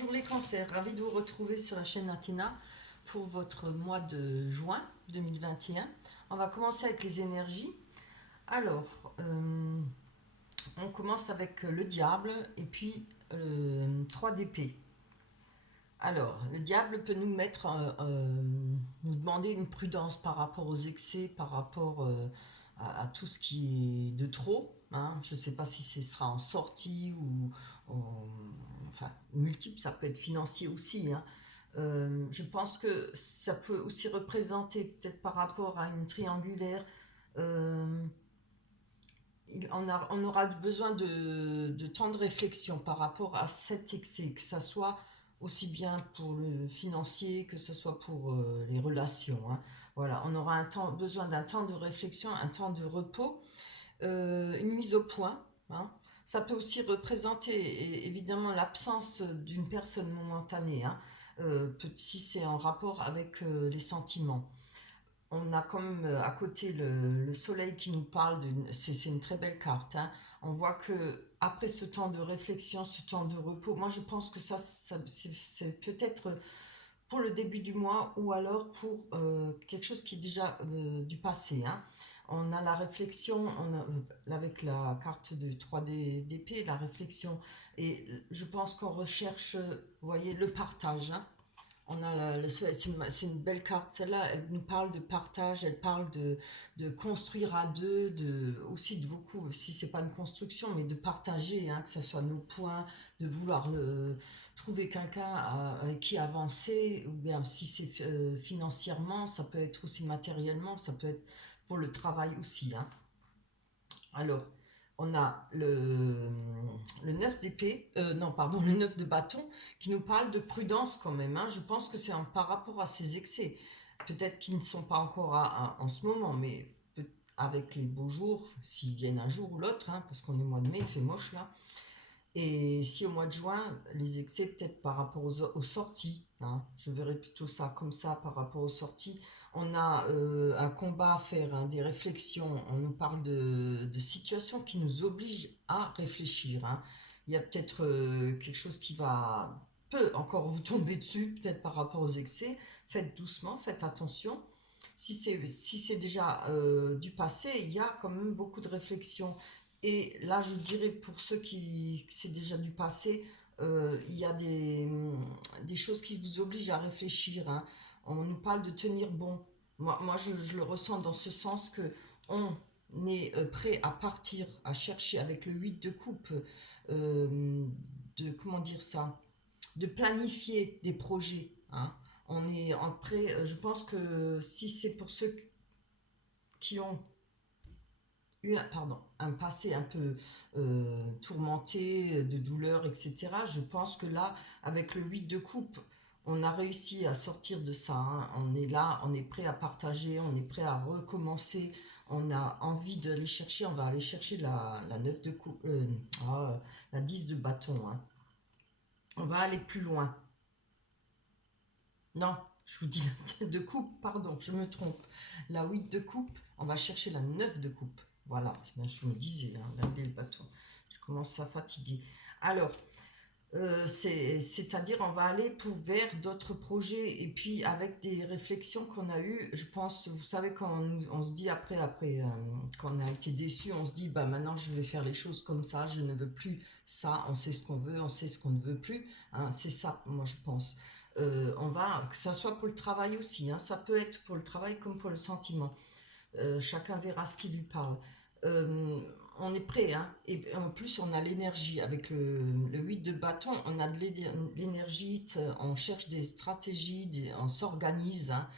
Bonjour les cancers, ravi de vous retrouver sur la chaîne Latina pour votre mois de juin 2021. On va commencer avec les énergies. Alors, on commence avec le diable et puis 3 d'épée. Alors, le diable peut nous demander une prudence par rapport aux excès, par rapport à tout ce qui est de trop. Hein. Je ne sais pas si ce sera en sortie ou enfin multiple, ça peut être financier aussi. Hein. Je pense que ça peut aussi représenter peut-être par rapport à une triangulaire. euh, on aura besoin de temps de réflexion par rapport à cet excès, que ça soit aussi bien pour le financier que ce soit pour les relations. Hein. Voilà, on aura besoin d'un temps de réflexion, un temps de repos, une mise au point. Hein. Ça peut aussi représenter évidemment l'absence d'une personne momentanée, hein, si c'est en rapport avec les sentiments. On a quand même à côté le soleil qui nous parle, c'est une très belle carte. Hein. On voit que après ce temps de réflexion, ce temps de repos, moi je pense que c'est peut-être pour le début du mois ou alors pour quelque chose qui est déjà du passé. Hein. On a la réflexion, avec la carte de 3D d'épée, la réflexion, et je pense qu'on recherche, vous voyez, le partage. Hein. On a c'est une belle carte, celle-là, elle nous parle de partage, elle parle de construire à deux, aussi de beaucoup, si c'est pas une construction, mais de partager, hein, que ce soit nos points, de vouloir trouver quelqu'un avec qui avancer, ou bien si c'est financièrement, ça peut être aussi matériellement, ça peut être pour le travail aussi. Hein. Alors, on a le 9 d'épée, non, pardon, le 9 de bâton, qui nous parle de prudence quand même. Hein. Je pense que c'est par rapport à ces excès, peut-être qu'ils ne sont pas encore en ce moment, mais avec les beaux jours, s'ils viennent un jour ou l'autre, hein, parce qu'on est au mois de mai, il fait moche là, et si au mois de juin, les excès peut-être par rapport aux sorties, hein, je verrais plutôt ça comme ça par rapport aux sorties. On a un combat à faire, hein, des réflexions, on nous parle de situations qui nous obligent à réfléchir. Hein. Il y a peut-être quelque chose qui peut encore vous tomber dessus, peut-être par rapport aux excès. Faites doucement, faites attention. Si c'est déjà du passé, il y a quand même beaucoup de réflexions. Et là, je dirais pour ceux qui c'est déjà du passé, il y a des choses qui vous obligent à réfléchir. Hein. On nous parle de tenir bon. Moi je le ressens dans ce sens que on est prêt à partir, à chercher avec le 8 de coupe, comment dire ça, de planifier des projets. Hein. On est prêt, je pense que si c'est pour ceux qui ont eu un passé un peu tourmenté, de douleur, etc. Je pense que là, avec le 8 de coupe, on a réussi à sortir de ça. Hein. On est là, on est prêt à partager, on est prêt à recommencer. On a envie d'aller chercher, on va aller chercher la 9 de coupe, la 10 de bâton. Hein. On va aller plus loin. Non, je vous dis la de coupe, pardon, je me trompe. La 8 de coupe, on va chercher la 9 de coupe. Voilà, je me disais, hein, le bâton. Je commence à fatiguer. Alors, c'est-à-dire, on va aller vers d'autres projets et puis avec des réflexions qu'on a eues, je pense, vous savez, quand on se dit après quand on a été déçu, on se dit, bah maintenant je vais faire les choses comme ça, je ne veux plus ça, on sait ce qu'on veut, on sait ce qu'on ne veut plus. Hein, c'est ça, moi je pense. Que ça soit pour le travail aussi, hein, ça peut être pour le travail comme pour le sentiment. Chacun verra ce qui lui parle. Euh, on est prêt, hein, et en plus on a l'énergie. Avec le 8 de bâton, on a de l'énergie, on cherche des stratégies, on s'organise. Hein.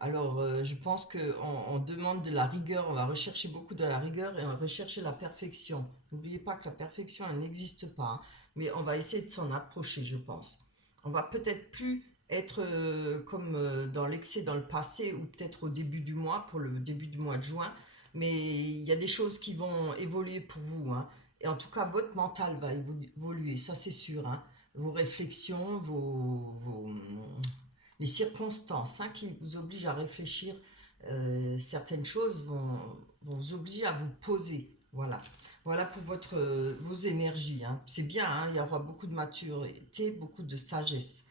Alors je pense qu'on demande de la rigueur, on va rechercher beaucoup de la rigueur et on va rechercher la perfection. N'oubliez pas que la perfection, elle n'existe pas, hein, mais on va essayer de s'en approcher, je pense. On va peut-être plus être comme dans l'excès dans le passé ou peut-être au début du mois, pour le début du mois de juin, mais il y a des choses qui vont évoluer pour vous. Hein. Et en tout cas, votre mental va évoluer, ça c'est sûr. Hein. Vos réflexions, les circonstances, hein, qui vous obligent à réfléchir, certaines choses vont vous obliger à vous poser. Voilà. Voilà pour vos énergies, hein. C'est bien, hein, il y aura beaucoup de maturité, beaucoup de sagesse.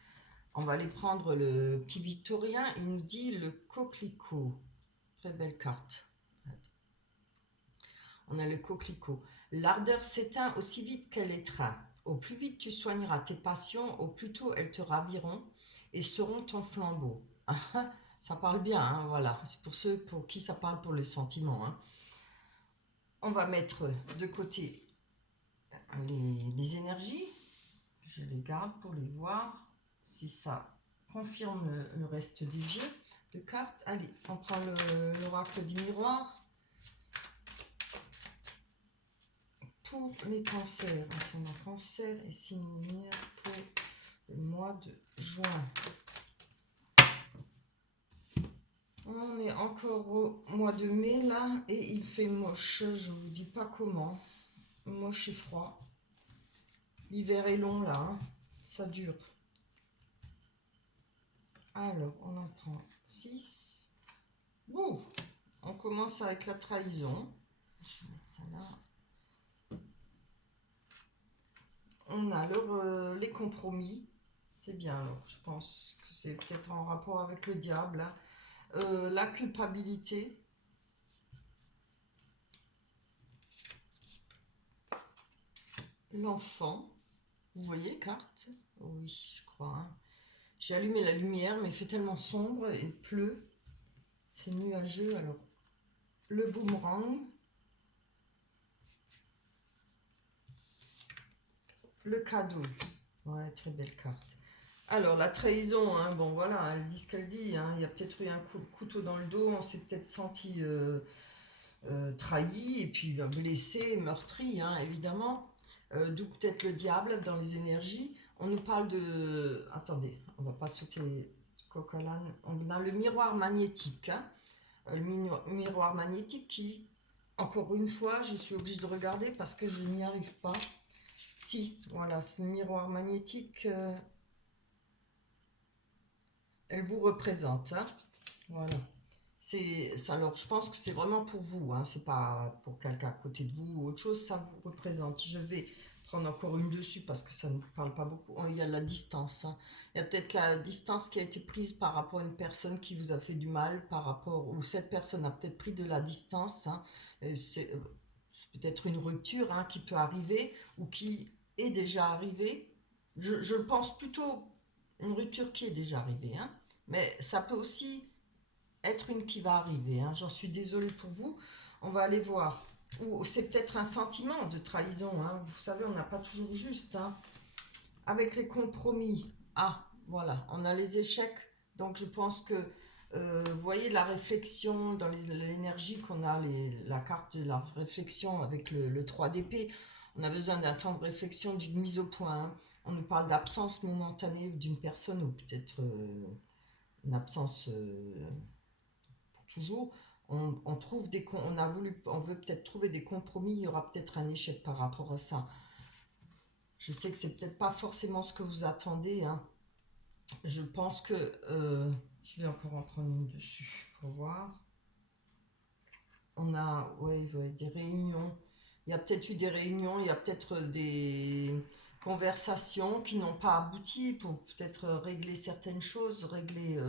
On va aller prendre le petit Victorien. Il nous dit le coquelicot. Très belle carte. On a le coquelicot. L'ardeur s'éteint aussi vite qu'elle étreint. Au plus vite tu soigneras tes passions, au plus tôt elles te raviront et seront ton flambeau. Ah, ah, ça parle bien, hein, voilà. C'est pour ceux pour qui ça parle pour les sentiments, hein. On va mettre de côté les énergies. Je les garde pour les voir si ça confirme le reste du jeu de cartes. Allez, on prend l'oracle du miroir. Pour les cancers, ascendant cancer et signe lunaire pour le mois de juin. On est encore au mois de mai là et il fait moche, je vous dis pas comment. Moche et froid. L'hiver est long là, hein. Ça dure. Alors, on en prend 6. Ouh, on commence avec la trahison. Je vais mettre ça là. On a les compromis. C'est bien alors, je pense que c'est peut-être en rapport avec le diable, hein. La culpabilité, l'enfant. Vous voyez, carte? Oui, je crois, hein. J'ai allumé la lumière, mais il fait tellement sombre et il pleut. C'est nuageux. Alors, le boomerang, le cadeau. Ouais, très belle carte. Alors, la trahison, hein, bon voilà, elle dit ce qu'elle dit, hein. Il y a peut-être eu un coup de couteau dans le dos, on s'est peut-être senti trahi et puis blessé, meurtri, hein, évidemment. D'où peut-être le diable dans les énergies. On nous parle de... Attendez, on va pas sauter coq à l'âne. On a le miroir magnétique, hein. Le miroir magnétique qui, encore une fois, je suis obligée de regarder parce que je n'y arrive pas. Si, voilà, ce miroir magnétique, elle vous représente, hein. Voilà. Alors, je pense que c'est vraiment pour vous, hein, c'est pas pour quelqu'un à côté de vous ou autre chose, ça vous représente. Je vais prendre encore une dessus parce que ça ne parle pas beaucoup. Oh, il y a la distance, hein. Il y a peut-être la distance qui a été prise par rapport à une personne qui vous a fait du mal, par rapport, ou cette personne a peut-être pris de la distance, hein. C'est peut-être une rupture, hein, qui peut arriver ou qui est déjà arrivée. Je pense plutôt une rupture qui est déjà arrivée, hein. Mais ça peut aussi être une qui va arriver, hein. J'en suis désolée pour vous. On va aller voir. Ou c'est peut-être un sentiment de trahison, hein. Vous savez, on n'a pas toujours juste, hein. Avec les compromis. Ah, voilà, on a les échecs. Donc je pense que, vous voyez la réflexion dans l'énergie qu'on a, la carte de la réflexion avec le 3 d'épée. On a besoin d'un temps de réflexion, d'une mise au point, hein. On nous parle d'absence momentanée d'une personne ou peut-être une absence pour toujours. On trouve on veut peut-être trouver des compromis. Il y aura peut-être un échec par rapport à ça. Je sais que c'est peut-être pas forcément ce que vous attendez, hein. Je pense que je vais encore en prendre une dessus pour voir. On a ouais, des réunions. Il y a peut-être eu des réunions, il y a peut-être des conversations qui n'ont pas abouti pour peut-être régler certaines choses, régler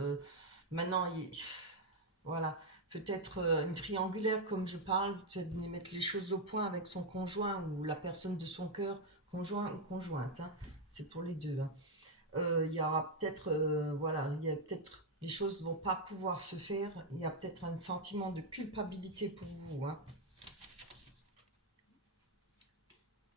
maintenant voilà, peut-être une triangulaire comme je parle, peut-être mettre les choses au point avec son conjoint ou la personne de son cœur, conjoint ou conjointe, hein. C'est pour les deux, hein. Il y aura peut-être, voilà, il y a peut-être, les choses ne vont pas pouvoir se faire, il y a peut-être un sentiment de culpabilité pour vous, hein.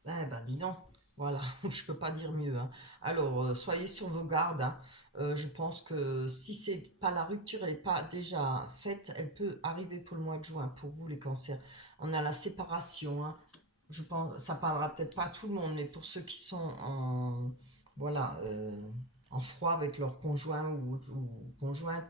Eh ben, dis donc, voilà, je peux pas dire mieux, hein. Alors, soyez sur vos gardes, hein. Je pense que si c'est pas la rupture, elle n'est pas déjà faite, elle peut arriver pour le mois de juin, pour vous les cancers. On a la séparation, hein. Je pense, ça parlera peut-être pas à tout le monde, mais pour ceux qui sont en, voilà, en froid avec leur conjoint ou conjointe,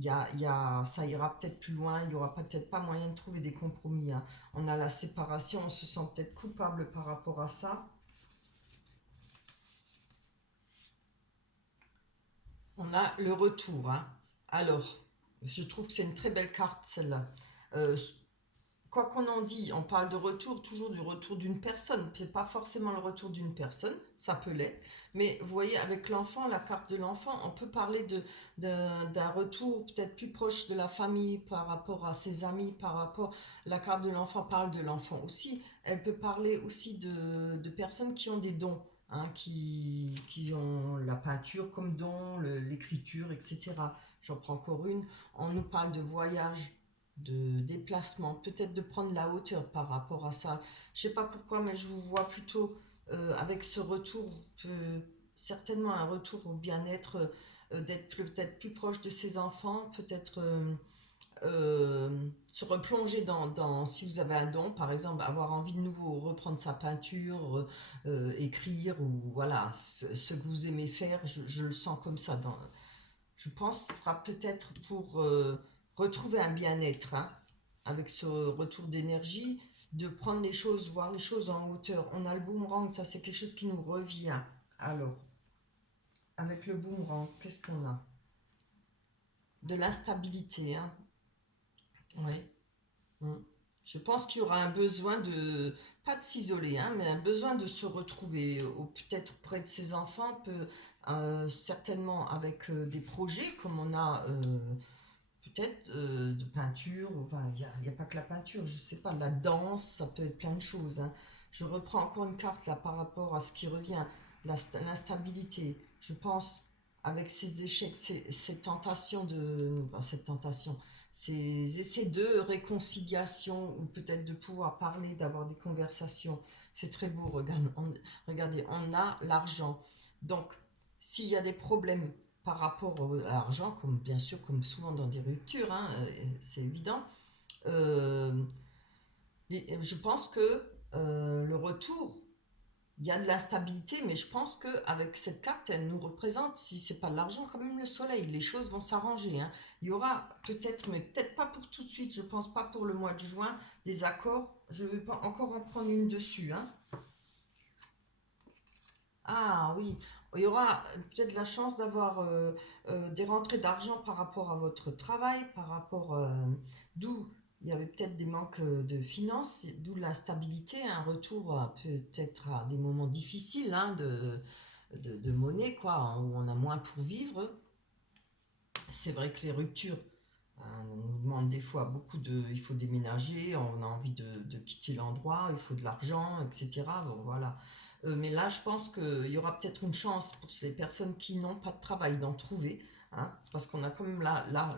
ça ira peut-être plus loin, il y aura peut-être pas moyen de trouver des compromis, hein. On a la séparation, on se sent peut-être coupable par rapport à ça. On a le retour, hein. Alors, je trouve que c'est une très belle carte celle-là. Euh, quoi qu'on en dit, on parle de retour, toujours du retour d'une personne. C'est pas forcément le retour d'une personne, ça peut l'être. Mais vous voyez, avec l'enfant, la carte de l'enfant, on peut parler d'un retour peut-être plus proche de la famille par rapport à ses amis, par rapport. La carte de l'enfant parle de l'enfant aussi. Elle peut parler aussi de personnes qui ont des dons. Hein, qui ont la peinture comme don, l'écriture, etc. J'en prends encore une. On nous parle de voyage, de déplacement, peut-être de prendre la hauteur par rapport à ça. Je sais pas pourquoi, mais je vous vois plutôt avec ce retour, certainement un retour au bien-être, d'être peut-être plus proche de ses enfants, peut-être se replonger si vous avez un don, par exemple, avoir envie de nouveau reprendre sa peinture, écrire, ou voilà, ce que vous aimez faire, je le sens comme ça. Je pense que ce sera peut-être pour retrouver un bien-être, hein, avec ce retour d'énergie, de prendre les choses, voir les choses en hauteur. On a le boomerang, ça c'est quelque chose qui nous revient. Alors, avec le boomerang, qu'est-ce qu'on a? De l'instabilité, hein. Oui. Mm. Je pense qu'il y aura un besoin de, pas de s'isoler, hein, mais un besoin de se retrouver, peut-être près de ses enfants, certainement avec des projets comme on a peut-être de peinture, enfin, il y a pas que la peinture, je sais pas, la danse, ça peut être plein de choses. Hein. Je reprends encore une carte là par rapport à ce qui revient, l'instabilité. Je pense avec ces échecs, ces tentations cette tentation, ces essais de réconciliation ou peut-être de pouvoir parler, d'avoir des conversations. C'est très beau, regardez, on a l'argent. Donc, s'il y a des problèmes par rapport à l'argent, comme bien sûr, comme souvent dans des ruptures, hein, c'est évident. Euh, je pense que le retour, il y a de l'instabilité, mais je pense qu'avec cette carte, elle nous représente, si c'est pas de l'argent, quand même le soleil, les choses vont s'arranger. Hein. Il y aura peut-être, mais peut-être pas pour tout de suite, je pense pas pour le mois de juin, des accords. Je vais pas encore en prendre une dessus. Hein. Ah oui, il y aura peut-être la chance d'avoir des rentrées d'argent par rapport à votre travail, par rapport d'où il y avait peut-être des manques de finances, d'où l'instabilité, un retour peut-être à des moments difficiles hein, de monnaie, quoi, hein, où on a moins pour vivre. C'est vrai que les ruptures, on nous demande des fois beaucoup de. Il faut déménager, on a envie de quitter l'endroit, il faut de l'argent, etc. Bon, voilà. Mais là, je pense qu'il y aura peut-être une chance pour ces personnes qui n'ont pas de travail d'en trouver, hein, parce qu'on a quand même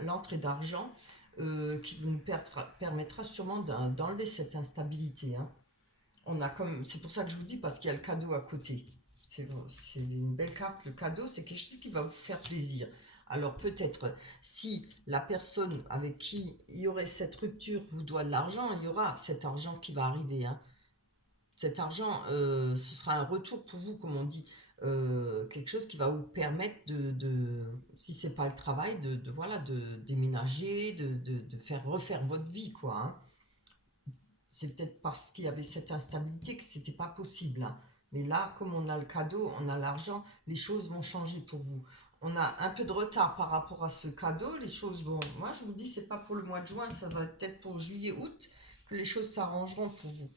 l'entrée d'argent qui nous permettra sûrement d'enlever cette instabilité. Hein. C'est pour ça que je vous dis, parce qu'il y a le cadeau à côté. C'est une belle carte. Le cadeau, c'est quelque chose qui va vous faire plaisir. Alors peut-être, si la personne avec qui il y aurait cette rupture vous doit de l'argent, il y aura cet argent qui va arriver. Hein. Cet argent, ce sera un retour pour vous, comme on dit, quelque chose qui va vous permettre si c'est pas le travail, voilà, de déménager, de faire refaire votre vie, quoi. Hein. C'est peut-être parce qu'il y avait cette instabilité que c'était pas possible. Hein. Mais là, comme on a le cadeau, on a l'argent, les choses vont changer pour vous. On a un peu de retard par rapport à ce cadeau. Les choses vont. Moi, je vous dis, c'est pas pour le mois de juin, ça va peut-être pour juillet, août que les choses s'arrangeront pour vous.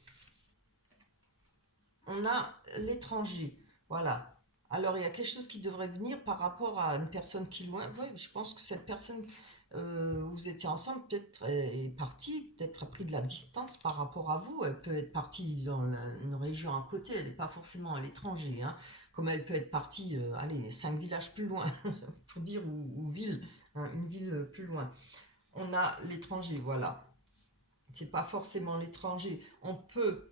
On a l'étranger. Voilà. Alors, il y a quelque chose qui devrait venir par rapport à une personne qui est loin. Ouais, je pense que cette personne où vous étiez ensemble, peut-être est partie, peut-être a pris de la distance par rapport à vous. Elle peut être partie dans une région à côté, elle n'est pas forcément à l'étranger. Hein. Comme elle peut être partie, allez, 5 villages plus loin, pour dire, ou ville, hein, une ville plus loin. On a l'étranger, voilà. C'est pas forcément l'étranger. On peut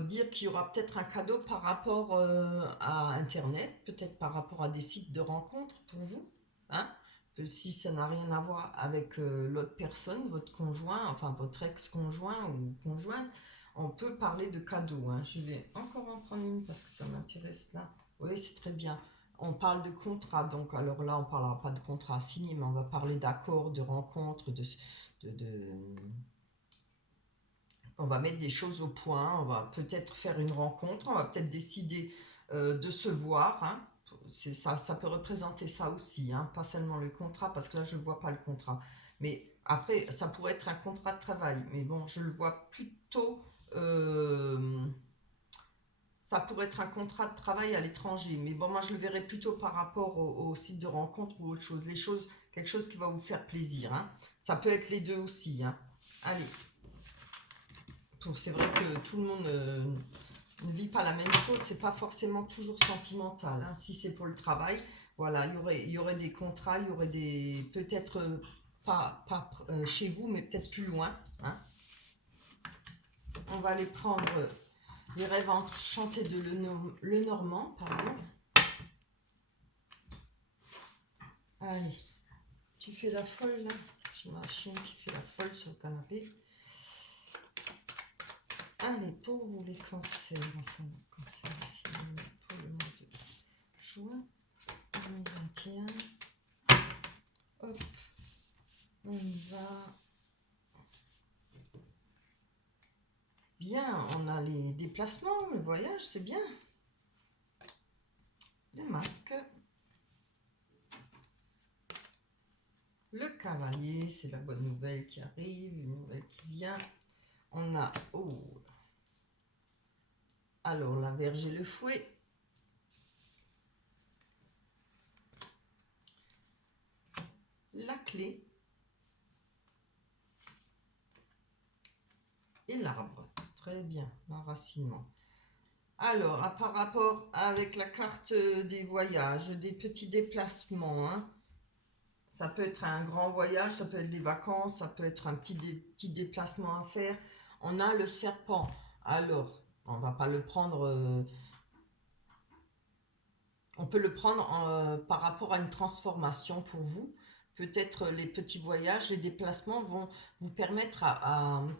dire qu'il y aura peut-être un cadeau par rapport à Internet, peut-être par rapport à des sites de rencontres pour vous. Hein. Si ça n'a rien à voir avec l'autre personne, votre conjoint, enfin votre ex-conjoint ou conjointe, on peut parler de cadeaux. Hein. Je vais encore en prendre une parce que ça m'intéresse là. Oui, c'est très bien. On parle de contrat, donc alors là, on ne parlera pas de contrat signé, mais on va parler d'accords, de rencontres, de on va mettre des choses au point, on va peut-être faire une rencontre, on va peut-être décider de se voir. Hein. Ça peut représenter ça aussi, hein, pas seulement le contrat, parce que là je ne vois pas le contrat. Mais après, ça pourrait être un contrat de travail. Mais bon, je le vois plutôt... euh, ça pourrait être un contrat de travail à l'étranger. Mais bon, moi, je le verrais plutôt par rapport au site de rencontre ou autre chose. Quelque chose qui va vous faire plaisir, hein. Ça peut être les deux aussi, hein. Allez. C'est vrai que tout le monde ne vit pas la même chose. C'est pas forcément toujours sentimental, hein. Si c'est pour le travail, voilà, il y aurait des contrats, il y aurait des... Peut-être pas chez vous, mais peut-être plus loin, hein. On va aller prendre les rêves enchantés de Lenormand, pardon. Allez, tu fais la folle là. J'ai ma chienne qui fait la folle sur le canapé. Allez, pour vous les cancers, cancer, pour le mois de juin 2021. Hop, on y va. Bien, on a les déplacements, le voyage, c'est bien. Le masque. Le cavalier, c'est la bonne nouvelle qui arrive, une nouvelle qui vient. On a... Oh. Alors, la Vierge et le fouet. La clé. Et l'arbre. Très bien, l'enracinement. Alors, par rapport avec la carte des voyages, des petits déplacements, hein. Ça peut être un grand voyage, ça peut être des vacances, ça peut être un petit déplacement à faire. On a le serpent. Alors, on va pas le prendre... on peut le prendre par rapport à une transformation pour vous. Peut-être les petits voyages, les déplacements vont vous permettre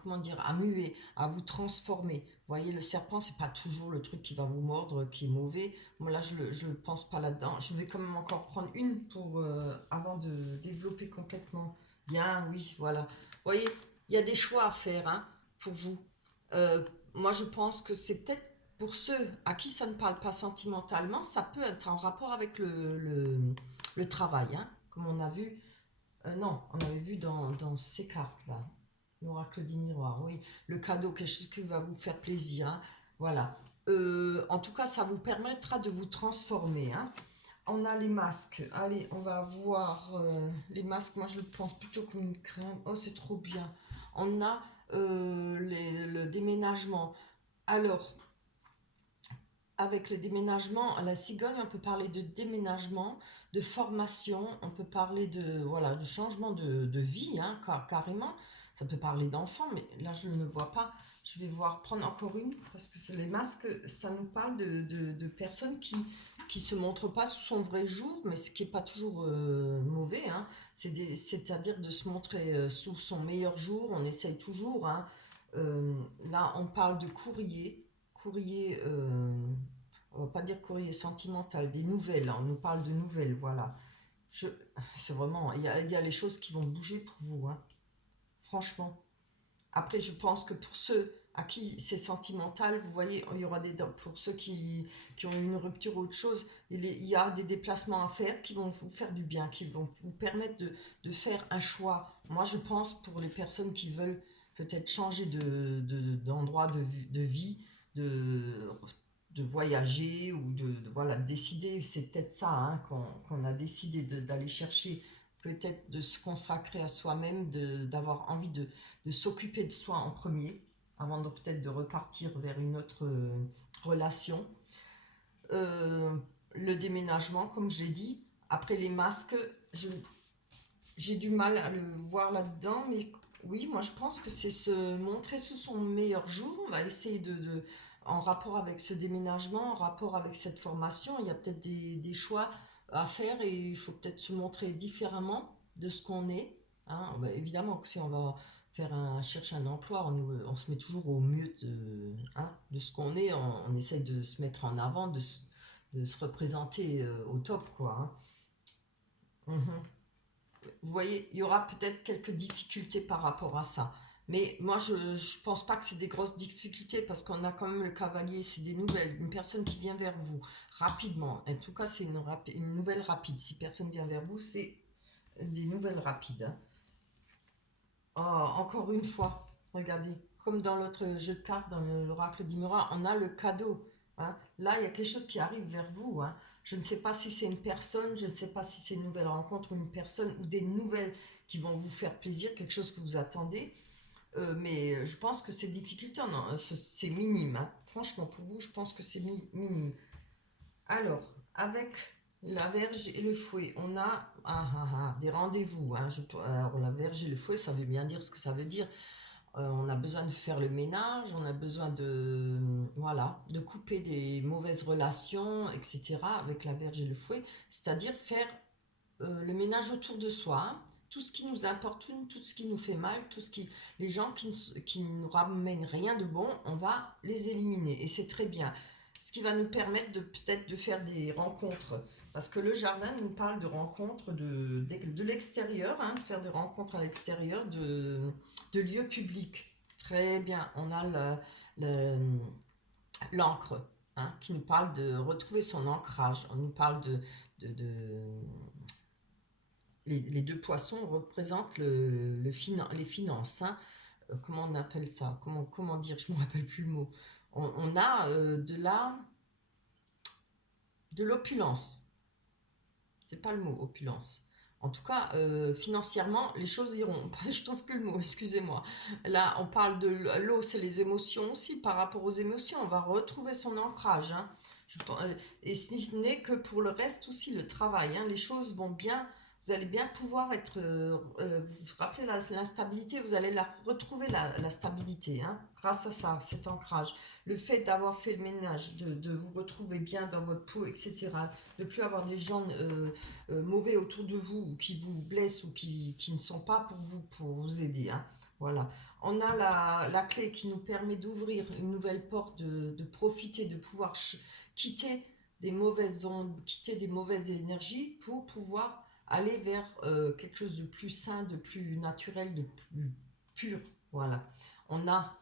comment dire, à muer, à vous transformer. Vous voyez, le serpent, c'est pas toujours le truc qui va vous mordre, qui est mauvais. Moi, là, je ne pense pas là-dedans. Je vais quand même encore prendre une pour, avant de développer complètement. Bien, oui, voilà. Vous voyez, il y a des choix à faire, hein, pour vous. Moi, je pense que c'est peut-être pour ceux à qui ça ne parle pas sentimentalement, ça peut être en rapport avec le travail, hein, comme on a vu. Non, on avait vu dans ces cartes-là. L'oracle des miroirs, oui. Le cadeau, quelque chose qui va vous faire plaisir, hein. Voilà. En tout cas, ça vous permettra de vous transformer, hein. On a les masques. Allez, on va voir les masques. Moi, je le pense plutôt comme une crème. Oh, c'est trop bien. On a le déménagement. Alors, avec le déménagement à la cigogne, on peut parler de déménagement, de formation, on peut parler de, voilà, de changement de vie, hein, carrément. Ça peut parler d'enfants, mais là je ne vois pas. Je vais voir prendre encore une, parce que les masques, ça nous parle de personnes qui se montrent pas sous son vrai jour, mais ce qui n'est pas toujours mauvais, hein. C'est-à-dire de se montrer sous son meilleur jour, on essaye toujours, hein. Là, on parle de courrier, on va pas dire courrier sentimental, des nouvelles, hein, on nous parle de nouvelles, voilà. C'est vraiment, il y a les choses qui vont bouger pour vous, hein, franchement. Après, je pense que pour ceux à qui c'est sentimental, vous voyez, il y aura pour ceux qui ont une rupture ou autre chose, il y a des déplacements à faire qui vont vous faire du bien, qui vont vous permettre de faire un choix. Moi, je pense pour les personnes qui veulent peut-être changer d'endroit de vie, de, de voyager ou voilà, de décider, c'est peut-être ça, hein, qu'on a décidé d'aller chercher, peut-être de se consacrer à soi-même, d'avoir envie de s'occuper de soi en premier, avant peut-être de repartir vers une autre relation. Euh, le déménagement, comme j'ai dit. Après les masques, j'ai du mal à le voir là-dedans, mais oui, moi je pense que c'est se montrer sous son meilleur jour. On va essayer en rapport avec ce déménagement, en rapport avec cette formation, il y a peut-être des choix à faire et il faut peut-être se montrer différemment de ce qu'on est, hein. Bah, évidemment que si on va chercher un emploi, on se met toujours au mieux hein, de ce qu'on est, on essaye de se mettre en avant, de se représenter au top, quoi, hein. Mhm. Vous voyez, il y aura peut-être quelques difficultés par rapport à ça. Mais moi, je ne pense pas que c'est des grosses difficultés parce qu'on a quand même le cavalier, c'est des nouvelles, une personne qui vient vers vous rapidement. En tout cas, c'est une nouvelle rapide. Si personne vient vers vous, c'est des nouvelles rapides, hein. Oh, encore une fois, regardez, comme dans l'autre jeu de cartes, dans l'oracle d'Imura, on a le cadeau. Hein. Là, il y a quelque chose qui arrive vers vous. Hein. Je ne sais pas si c'est une personne, je ne sais pas si c'est une nouvelle rencontre ou une personne ou des nouvelles qui vont vous faire plaisir, quelque chose que vous attendez. Mais je pense que ces difficultés, non, c'est minime. Hein. Franchement, pour vous, je pense que c'est minime. Alors, avec la verge et le fouet, on a des rendez-vous. Hein. Alors, la verge et le fouet, ça veut bien dire ce que ça veut dire. On a besoin de faire le ménage, on a besoin de, voilà, de couper des mauvaises relations, etc. avec la verge et le fouet. C'est-à-dire faire le ménage autour de soi. Hein. Tout ce qui nous importune, tout ce qui nous fait mal, les gens qui ne nous ramènent rien de bon, on va les éliminer. Et c'est très bien. Ce qui va nous permettre de peut-être de faire des rencontres. Parce que le jardin nous parle de rencontres de l'extérieur, hein, de faire des rencontres à l'extérieur de lieux publics. Très bien. On a l'encre, hein, qui nous parle de retrouver son ancrage. On nous parle de les deux poissons représentent les finances. Hein. Comment on appelle ça, comment dire, je ne me rappelle plus le mot. On a de l'opulence. C'est pas le mot opulence. En tout cas, financièrement, les choses iront. Je trouve plus le mot, excusez-moi. Là, on parle de l'eau, c'est les émotions aussi. Par rapport aux émotions, on va retrouver son ancrage. Hein. Et si ce n'est que pour le reste aussi, le travail. Hein. Les choses vont bien. Vous allez bien pouvoir être. Vous vous rappelez l'instabilité, vous allez retrouver la stabilité. Hein, grâce à ça, cet ancrage. Le fait d'avoir fait le ménage, de vous retrouver bien dans votre peau, etc. De plus avoir des gens mauvais autour de vous ou qui vous blessent ou qui ne sont pas pour vous aider. Hein. Voilà. On a la clé qui nous permet d'ouvrir une nouvelle porte, de profiter, de pouvoir quitter des mauvaises ondes, quitter des mauvaises énergies pour pouvoir aller vers quelque chose de plus sain, de plus naturel, de plus pur. Voilà. On a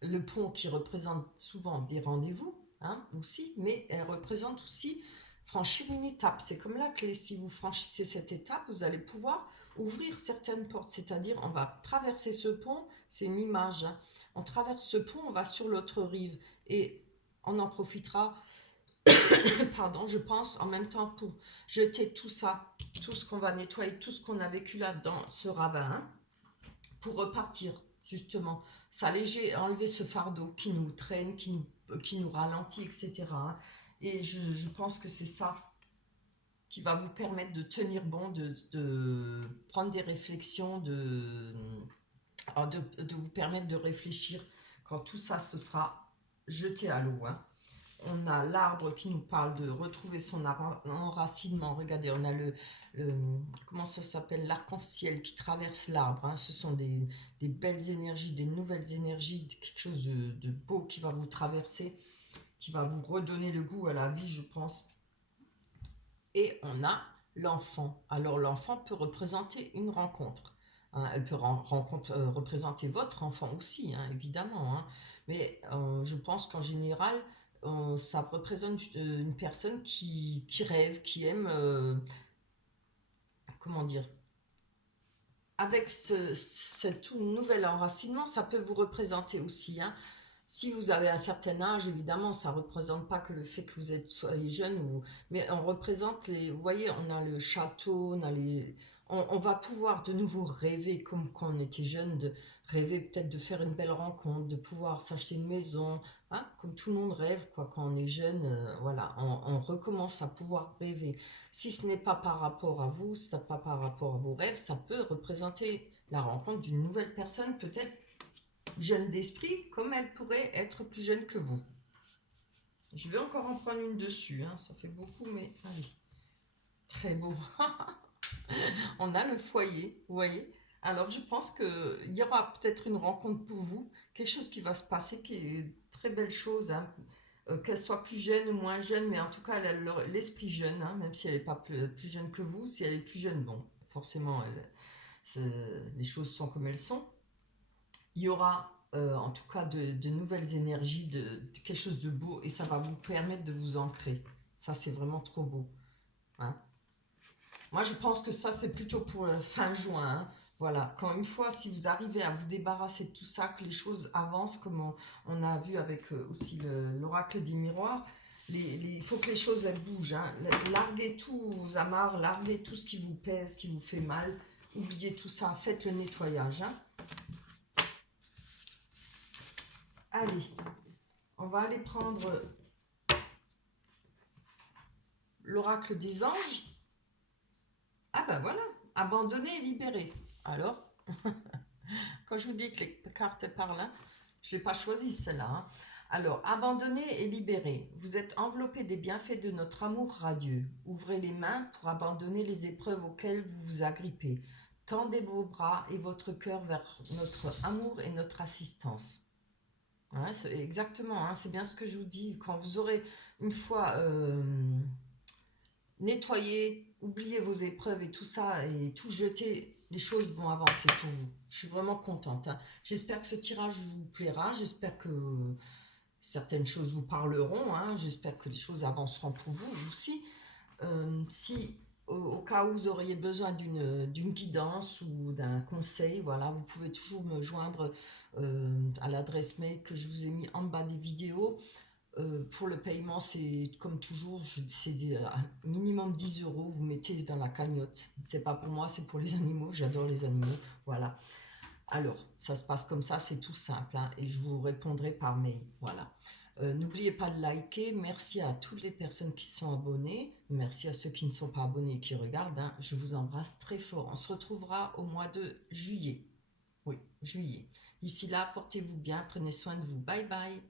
le pont qui représente souvent des rendez-vous, hein, aussi, mais elle représente aussi franchir une étape. C'est comme la clé. Si vous franchissez cette étape, vous allez pouvoir ouvrir certaines portes. C'est-à-dire, on va traverser ce pont, c'est une image. Hein. On traverse ce pont, on va sur l'autre rive et on en profitera, pardon, je pense, en même temps pour jeter tout ça, tout ce qu'on va nettoyer, tout ce qu'on a vécu là dans ce ravin, hein, pour repartir, justement, s'alléger, enlever ce fardeau qui nous traîne, qui nous ralentit, etc. Et je pense que c'est ça qui va vous permettre de tenir bon, de prendre des réflexions, de vous permettre de réfléchir quand tout ça se sera jeté à l'eau. Hein. On a l'arbre qui nous parle de retrouver son enracinement. Regardez, on a comment ça s'appelle, l'arc-en-ciel qui traverse l'arbre. Hein. Ce sont des belles énergies, des nouvelles énergies, quelque chose de beau qui va vous traverser, qui va vous redonner le goût à la vie, je pense. Et on a l'enfant. Alors l'enfant peut représenter une rencontre. Hein. Elle peut représenter votre enfant aussi, hein, évidemment. Hein. Mais je pense qu'en général, ça représente une personne qui rêve, qui aime, comment dire, avec ce tout nouvel enracinement, ça peut vous représenter aussi. Hein. Si vous avez un certain âge, évidemment, ça ne représente pas que le fait que vous soyez jeune, mais on représente vous voyez, on a le château, on va pouvoir de nouveau rêver comme quand on était jeune, de rêver peut-être de faire une belle rencontre, de pouvoir s'acheter une maison, hein, comme tout le monde rêve, quoi, quand on est jeune, voilà, on recommence à pouvoir rêver. Si ce n'est pas par rapport à vous, si ce n'est pas par rapport à vos rêves, ça peut représenter la rencontre d'une nouvelle personne, peut-être jeune d'esprit, comme elle pourrait être plus jeune que vous. Je vais encore en prendre une dessus, hein. Ça fait beaucoup, mais allez. Très beau. On a le foyer, vous voyez. Alors je pense qu'il y aura peut-être une rencontre pour vous, quelque chose qui va se passer, qui est une très belle chose, hein. Qu'elle soit plus jeune ou moins jeune, mais en tout cas elle a l'esprit jeune, hein, même si elle n'est pas plus jeune que vous. Si elle est plus jeune, bon, forcément, les choses sont comme elles sont. Il y aura en tout cas de nouvelles énergies, de quelque chose de beau, et ça va vous permettre de vous ancrer. Ça, c'est vraiment trop beau. Hein. Moi, je pense que ça, c'est plutôt pour fin juin. Hein. Voilà, quand une fois, si vous arrivez à vous débarrasser de tout ça, que les choses avancent, comme on a vu avec aussi l'oracle des miroirs, il faut que les choses elles bougent. Hein. Larguez tous vos amarres, larguez tout ce qui vous pèse, qui vous fait mal. Oubliez tout ça, faites le nettoyage. Hein. Allez, on va aller prendre l'oracle des anges. Ah ben voilà, abandonner et libérer. Alors, quand je vous dis que les cartes parlent, hein, je ne l'ai pas choisi celle-là. Hein. Alors, abandonner et libérer. Vous êtes enveloppé des bienfaits de notre amour radieux. Ouvrez les mains pour abandonner les épreuves auxquelles vous vous agrippez. Tendez vos bras et votre cœur vers notre amour et notre assistance. Hein, exactement, hein, c'est bien ce que je vous dis. Quand vous aurez une fois nettoyé, oublié vos épreuves et tout ça, et tout jeter, les choses vont avancer pour vous. Je suis vraiment contente. Hein. J'espère que ce tirage vous plaira. J'espère que certaines choses vous parleront. Hein. J'espère que les choses avanceront pour vous aussi. Si au cas où vous auriez besoin d'une guidance ou d'un conseil, voilà, vous pouvez toujours me joindre à l'adresse mail que je vous ai mis en bas des vidéos. Pour le paiement, c'est comme toujours, c'est un minimum 10 euros, vous mettez dans la cagnotte. C'est pas pour moi, c'est pour les animaux, j'adore les animaux. Voilà. Alors, ça se passe comme ça, c'est tout simple, hein, et je vous répondrai par mail. Voilà. N'oubliez pas de liker. Merci à toutes les personnes qui sont abonnées. Merci à ceux qui ne sont pas abonnés et qui regardent. Hein. Je vous embrasse très fort. On se retrouvera au mois de juillet. Oui, juillet. D'ici là, portez-vous bien, prenez soin de vous. Bye bye.